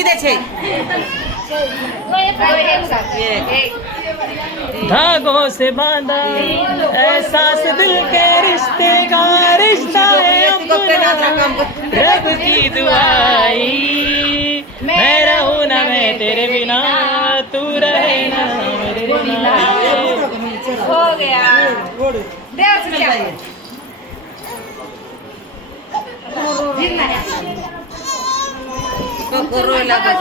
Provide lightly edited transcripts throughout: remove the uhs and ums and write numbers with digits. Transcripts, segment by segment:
किती छे धागों से बांधा एहसास दिल के रिश्ते का रिश्ता है अपना रब की दुआई मैं रहूं ना मैं तेरे बिना तू रहे ना मेरे बिना हो गया करो लगा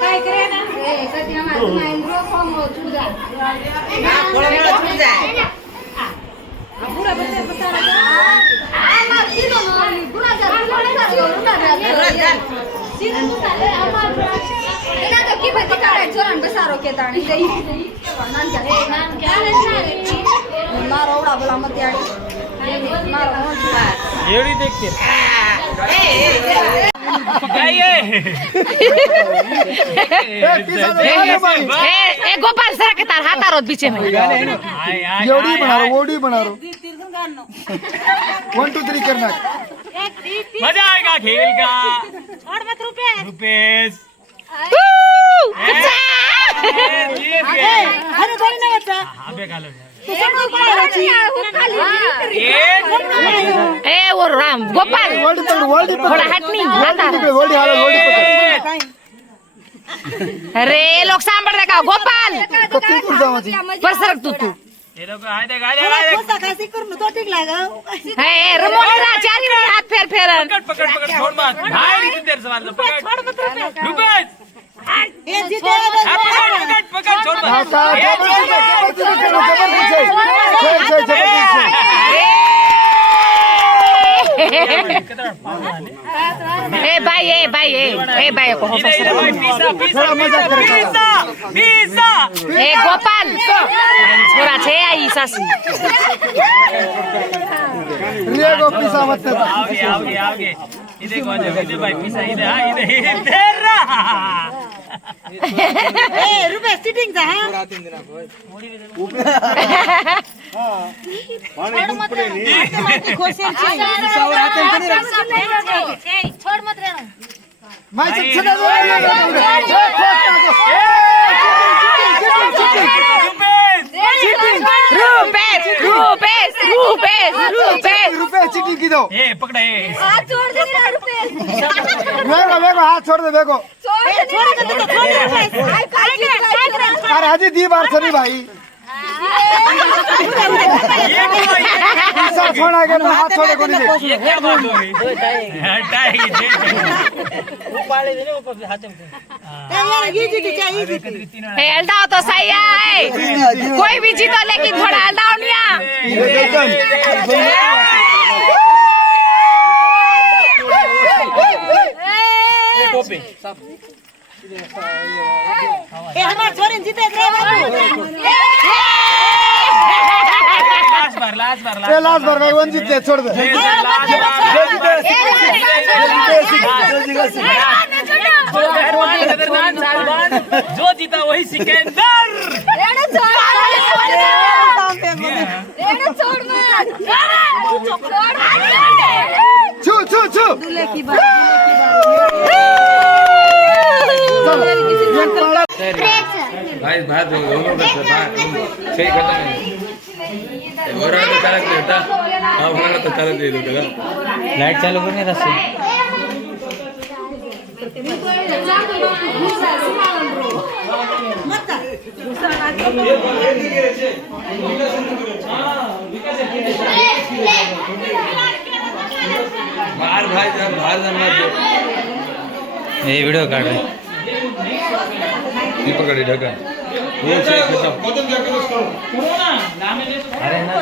काय करे ना कधी आम्हाला माइंड्रो फॉर्म छू जा थोड़ा छू जाए पूरा बच्चा बता रहा आ मार सीनो पूरा जा एना तो की बती काढाय चोरण बसारो केताणी गई नान क्या मारो ओडा बोला मत याडी मारो एड़ी देख के गाइए ए गोपाल सर के तार हाथ आरो बीच में एवढी बना रहा ओडी बना रहा 1 2 3 करना मजा आएगा खेल का छोड़ मत रुपेश अरे कोई नहीं बच्चा अबे गालो ए वो राम गोपाल थोड़ा हटनी अरे लोग सांभळ देखा गोपाल बस रख तू ये लोग हाय देख कैसे करू तो ठीक लागो ए रिमोट ला चारी हाथ फेर फेरन पकड़ छोड़ मत भाई इतनी देर से मार लो पकड़ छोड़ मत रुपेश ये जीते पकड़ छोड़ मत ए भाई को पिज़्ज़ा ए गोपाल छोरा छे आई सासी रिएगो पिसा मत आओगे ये देखो जो भाई पिज़्ज़ा इधर रहा ए रुपए सिटिंग जा हां छोड़ मत रहना मैं रुपए चिट्ठी की दो ए पकड़ा ए हाथ छोड़ दे रुपए वेगो हाथ छोड़ दे वेगो छोड़ अरे हजी दी बार सनी भाई पिसा छोड़ा के मैं हाथ छोड़े को नहीं दे ये क्या बात हो रही हटाएगी उपाड़े देने ऊपर हाथ में यार ये जीती चाहिए ए हल्दाओ तो सही है कोई भी जीतो लेकिन थोड़ा हल्दाओ निया टोपी ए हमार छोरे जीते रे बाबू लास्ट बार भाई वन जीते छोड़ दे जो जीता वही सिकंदर छू भाई बात सही खत्म है और तो चालक देता हां होना तो चालक दे दो लाइट चालू करने रस्सी बाहर भाई जब बाहर जाना ये वीडियो काट रहे ये पकड़ी ढका ये सही खत्म अरे ना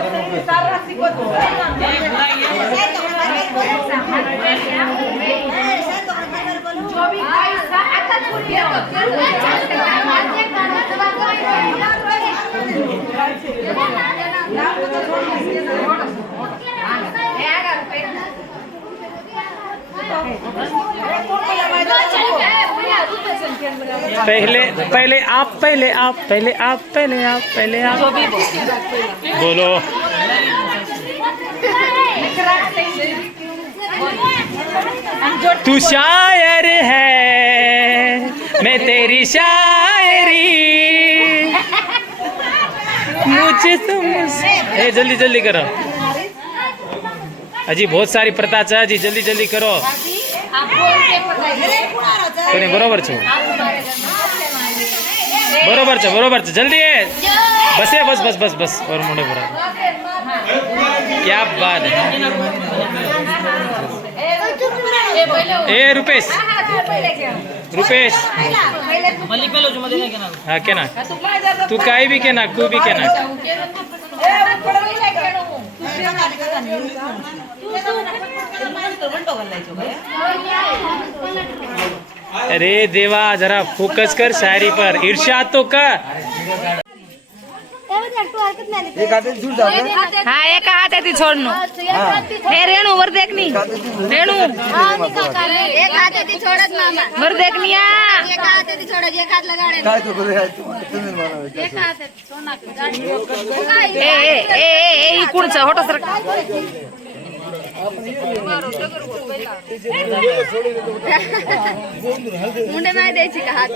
पहले पहले आप पहले आप पहले आप पहले आप पहले आप बोलो। तू शायर है मैं तेरी शायरी मुझे ए जल्दी जल्दी करो अजी बहुत सारी प्रथा है जी जल्दी जल्दी करो कोणी बरोबर छो बरोबर छो जल्दी है बस है बस बस बस बस और मोड़े बराबर क्या बात है ए रुपेश हाँ के ना तू काही भी के ना तू भी के ना अरे देवा जरा फोकस कर शायरी पर ईर्ष्या तो कर एक हाते झूठ जाते हाँ एक हाथ है छोड़नो हे रेणु वर देखनी रेणु एक हात आहे ती छोडत मामा वर देखनिया एक हात आहे ती छोडत एक हात लगाडे काय तो करे तुम्ही म्हणावे एक हात आहे सोना ए ए ए ए इकडच होटो सर मुंडे नाही द्यायची का हात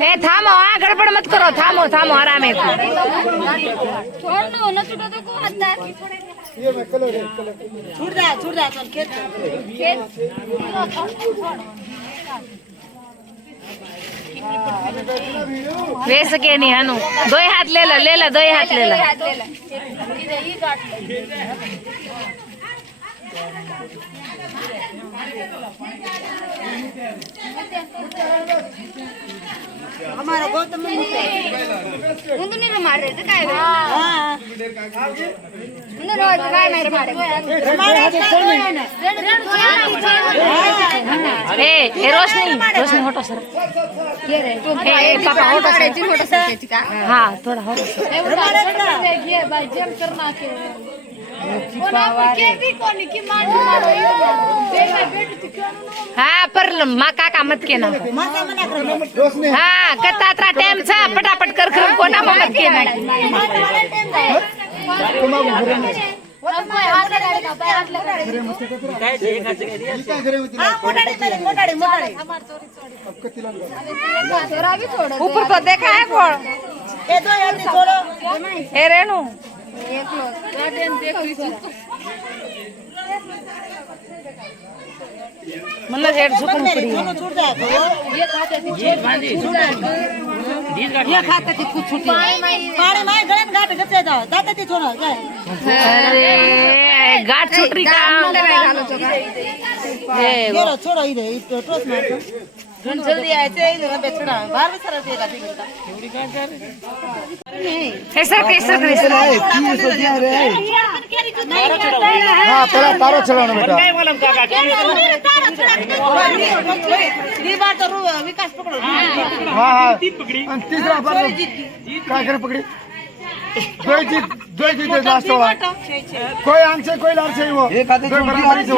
हे थांबो हाँ गडबड मत करो थांबो थांबो आराम है छोडणं न सुटतो को आता ये मैं कलर छूट जा चल खेत वे सके नहीं हनु दो हाथ ले लो दो हाथ ले लो हमारा गौतम ಮುಂದೆ ನೀರು ಮಾಡ್ರಿ ಕಾಯಿ ಮುಂದೆ ನೋಡಿ ಕಾಯಿ ಮಾಡಿ ए रोशनी हटो सर पापा हटो सर हाँ थोड़ा हटो सर हाँ पर माँ काका मत के ना हाँ कत्ता टाइम छ फटाफट कर कोना मत के ना ऊपर तो देखा है कौन ए रेणु मतलब हेड सुकून पड़ी ये खाते थी कुछ छुट्टी पाणी माय गळन गाठ गचे जाव दाता ती छोड काय अरे गाठ छुट्टी का ए गेलो छोड इथे टोस मार जल्दी आयचे इथे बेचना बार बेचरा ते का तिकडे एवढी काय कर ऐसा कैसा हाँ पहला तारो चलाना बेटा विकास पकड़ो हाँ हाँ तीसरा बार क्या करे पकड़ी दो जीत लास्ट हुआ कोई आंख से कोई लार से वो बराबरी से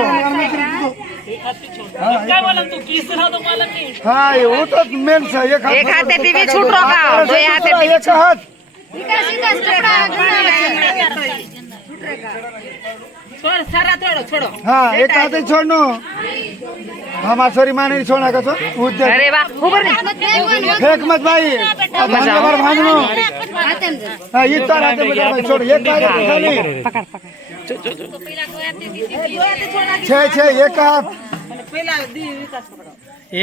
हाँ ये वो तो मेन से एक हाथ टीवी छूट रहा दो हाथ टीवी एक हाथ विकास छोड़ो हाँ एक हाथ ही छोड़नो हमारा सॉरी माने छोड़ना का तो अरे वाह ऊपर फेंक मत भाई बार भागनो हाँ ये तार आते बेटा भाई छोड़ एक हाथ खाली छह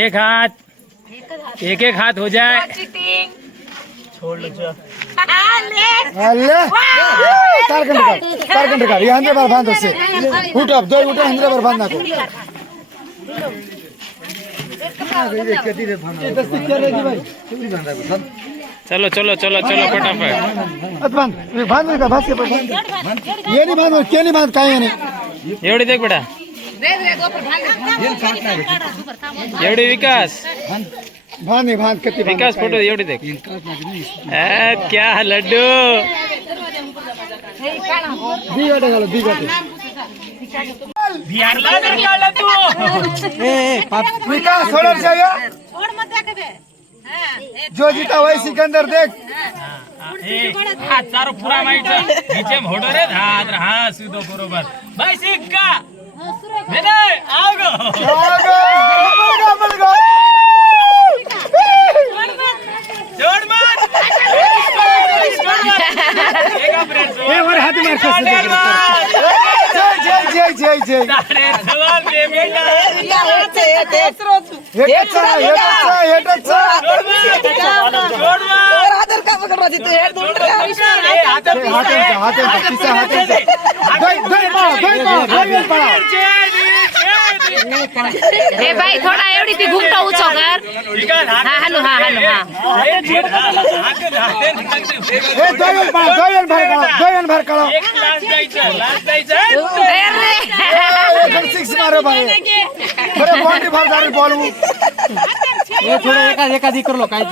एक हाथ एक हाथ हो जाए अल्ले तार कंड का ये हंड्रे बार बांध से उठ अब दो उठा हंड्रे बार बांधना को चलो चलो चलो चलो फटाफट बांध का भाग के ये नहीं बांध क्या नहीं बांध काहे नहीं एवढी देख बेटा एवढे विकास भान भान किती विकास फोटो एवढे देख क्या लड्डू दी गोटे घालो दी गोटे बिहारला जर काढला तू विकास थोड़ा चाहिए जो जीता वही सिकंदर देख हा चारो पुरा माहित नीचे मोडो रे हा सीधो बरोबर भाई सिक्का विनय आगो जोड मार ए वर हाथ मार जय जय जय जय अरे सवाल दे बेटा हेटचा जोड मार ए भाई थोडा एवढी ती घुमटा उचव कर हा हॅलो हा हॅलो हा दोन भर काढा सिक्स मारो भाई बरे बाउंड्री फार झाली बॉल ये थोडं एकादी करलो काय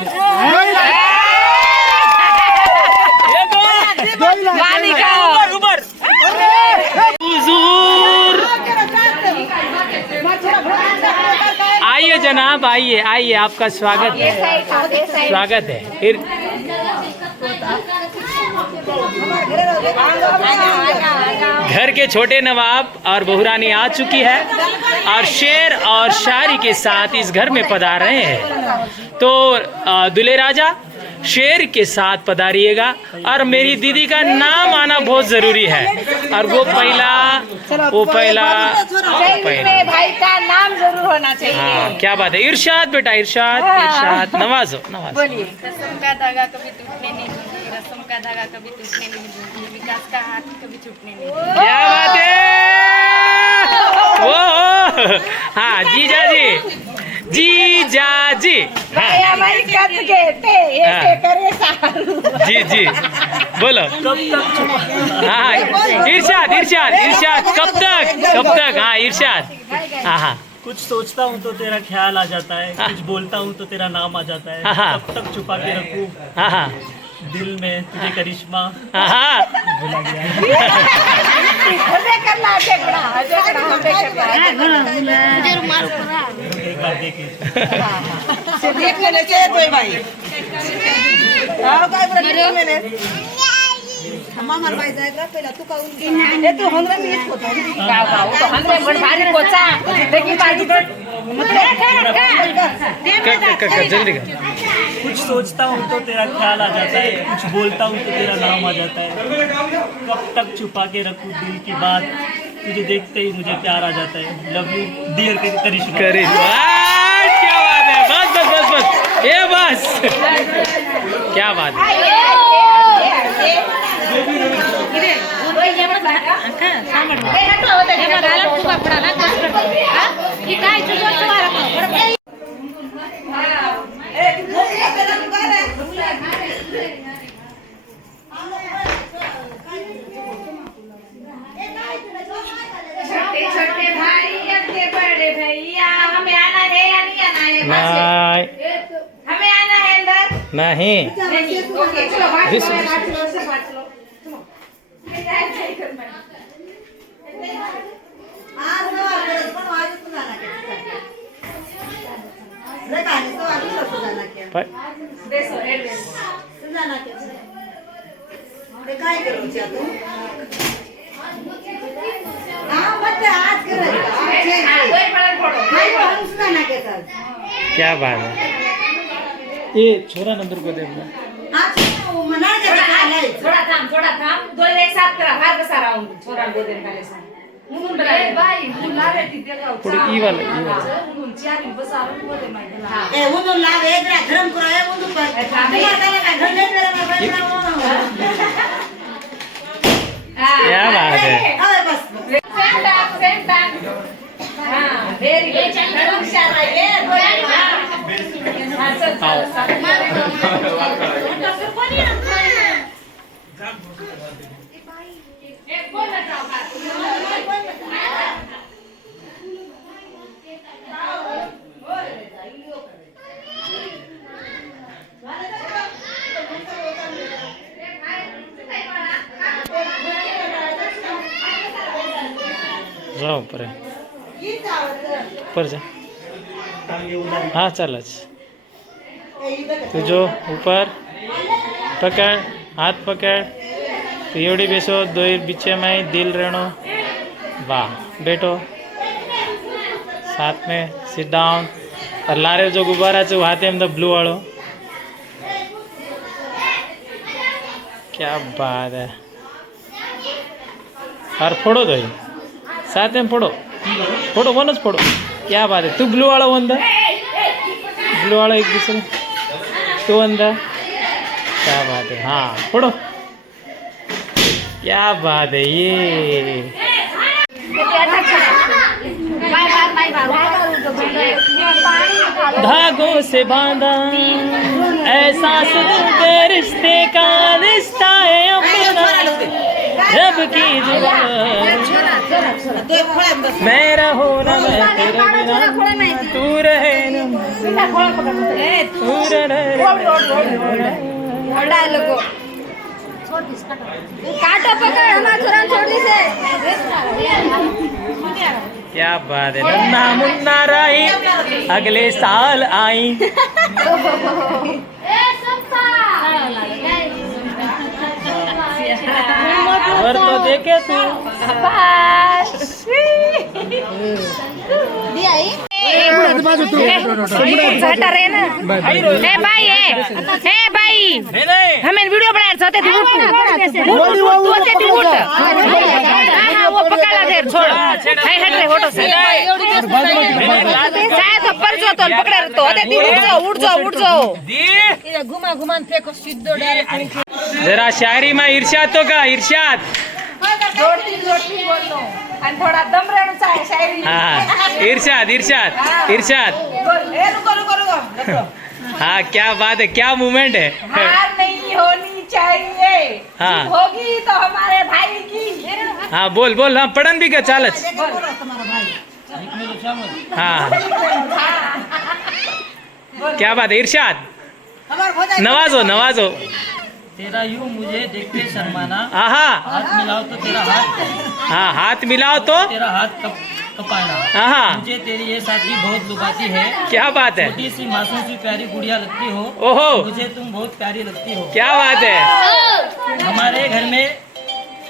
आइए जनाब आइए आइए आपका स्वागत है स्वागत है फिर घर के छोटे नवाब और बहुरानी आ चुकी है और शेर और शायरी के साथ इस घर में पधार रहे हैं तो दुल्हे राजा शेर के साथ पधारिएगा और मेरी दीदी का नाम आना बहुत जरूरी है और वो पहला भाई का नाम जरूर होना चाहिए। हाँ क्या बात है इरशाद बेटा इरशाद नवाजो बोलिए। रस्म का धागा कभी टूटने नहीं दूंगी, रस्म का धागा कभी टूटने नहीं दूंगी, विकास का हाथ कभी छूटने नहीं दूंगी। क्या बात है वो हाँ जीजा जी भाई हमारी कद कहते ऐसे करे सारू। जी बोलो हाँ इरशाद कब तक हाँ इरशाद हाँ कुछ सोचता हूँ तो तेरा ख्याल आ जाता है, कुछ बोलता हूँ तो तेरा नाम आ जाता है, कब तक छुपा के रखूँ दिल में तुझे करिश्मा भुला गया। एक बार देखिए जल्दी कुछ सोचता हूँ तो तेरा ख्याल आ जाता है, कुछ बोलता हूँ तो तेरा नाम आ जाता है, कब तक छुपा के रखूँ दिल की बात, तुझे देखते ही मुझे प्यार आ जाता है। लव यू डियर करिश्मा। क्या बात है बस ये बस क्या बात है छोटे भाई अपने बड़े भैया हमें आना है या नहीं आना है? हमें आना है अंदर नहीं ओके चलो बात लो काय करू तू क्या बात है ये छोरा नंबर को देखना थोड़ा थाम दोन एक साथ करा फार कसा राहून छोरा गोदे खाली सांग म्हणून बाई मुलारे तिथे थोड़ी ई वाला म्हणून चार बसारून गोदे माहिती ए उन लाव एक गरम कराय उन पर क्या बात है सेम टाइम हां वेरी गुड धड़क शारा ये हां चल जाओ ऊपर जा हाँ चालच तू जो ऊपर पकड़ हाथ पकड़ तो एवढी बेसो दो बीचे में दिल रहनो वाह बैठो साथ में सिट डाउन और लारे जो गुब्बारा है हाथे में ब्लू वालों क्या बात है और फोड़ो दो साथ में फोड़ो फोड़ो वन फोड़ो क्या बात है तू ब्लू वाला वंदा ब्लू वाला एक दूसरे तू वंदा क्या बात है हाँ फोड़ो क्या बात है ये धागों से बांधा एहसास दिल के रिश्ते का रिश्ता है अपना रब की दुआ मैं रहूं ना मैं तेरे बिना तू रहे ना तू रहे काटा पकड़ हमारा छोरा छोड़ी से क्या बात है नन्ना मुन्ना राई अगले साल आई और तो देखे तू भाई हमें वीडियो बनाए वो पकड़ा दे छोड़ हट रहे फोटो से शायद पर जो तो पकड़ा तो उठ जाओ घुमा घुमा फेंको सीधो डायरेक्ट जरा शायरी में इर्शाद तो का इर्शाद जोड़ती बोलो आणि थोडा दम रहना चाहिए शायरी हाँ इर्शाद इर्शाद इर्शाद रुको हाँ क्या बात है क्या मूवमेंट है हार नहीं होनी चाहिए हाँ। होगी तो हमारे भाई की हाँ बोल बोल हाँ पढ़न भी क्या चालच हाँ क्या बात है इर्शाद नवाजो नवाजो तेरा यूं मुझे देख के शर्माना आहा हाथ मिलाओ तो तेरा हाथ हाँ हाथ मिलाओ तो तेरा हाथ कपाना आहा मुझे तेरी ये साथी बहुत लुभाती है क्या बात है छोटी सी मासूम सी प्यारी गुड़िया लगती हो ओहो मुझे तुम बहुत प्यारी लगती हो क्या बात है हमारे घर में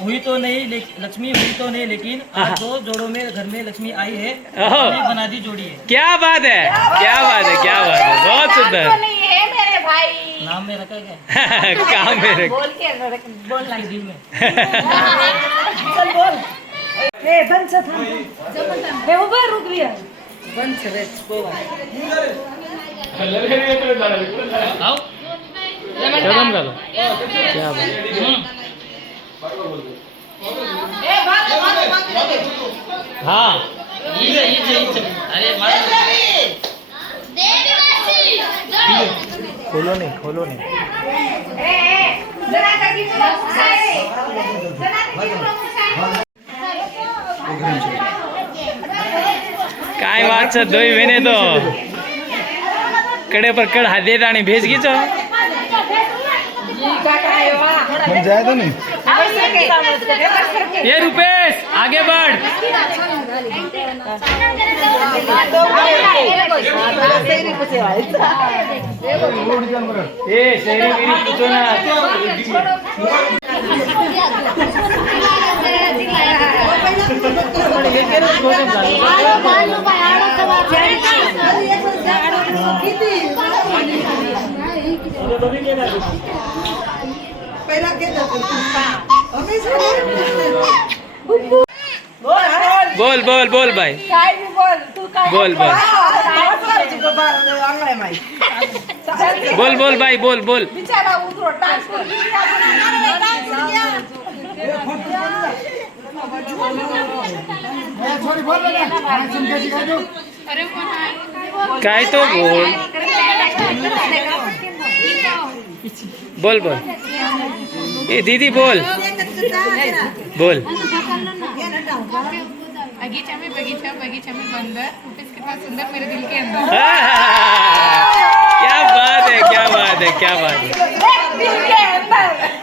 हुई तो नहीं लक्ष्मी हुई तो नहीं लेकिन आज 2 जोड़ों में घर में लक्ष्मी आई है ओहो। हमने बना दी जोड़ी है क्या बात है क्या बात है क्या बात है बहुत सुंदर नहीं है मेरे भाई नाम में रखा गया काम मेरे बोल के बोलना है दिल में चल बोल ए बन से थाम हे उभा रुक भी बन से रे कोई बात आओ कदम गालो क्या बात ए भाग हाँ ये अरे मार खोलो नहीं ए जरा करके बोलो जरा काय बात છે दोई बहने तो कड़े पर कड़ हाथ देता नहीं भेज खींचो हम जाए तो नहीं ये रुपेश आगे बढ़ ये शहरी मेरी पूछो ना बोल बोल बोल भाई काय भी बोल तू काय बोल बोल बोल बोल भाई बोल बोल बिचारा उतरो डांस कर थोड़ी बोल रहा काय तो बोल बोल बोल ये दीदी बोल बोल बगीचा में बंदर रुपेश कितना सुंदर मेरे दिल के अंदर क्या बात है क्या बात है क्या बात है दिल के अंदर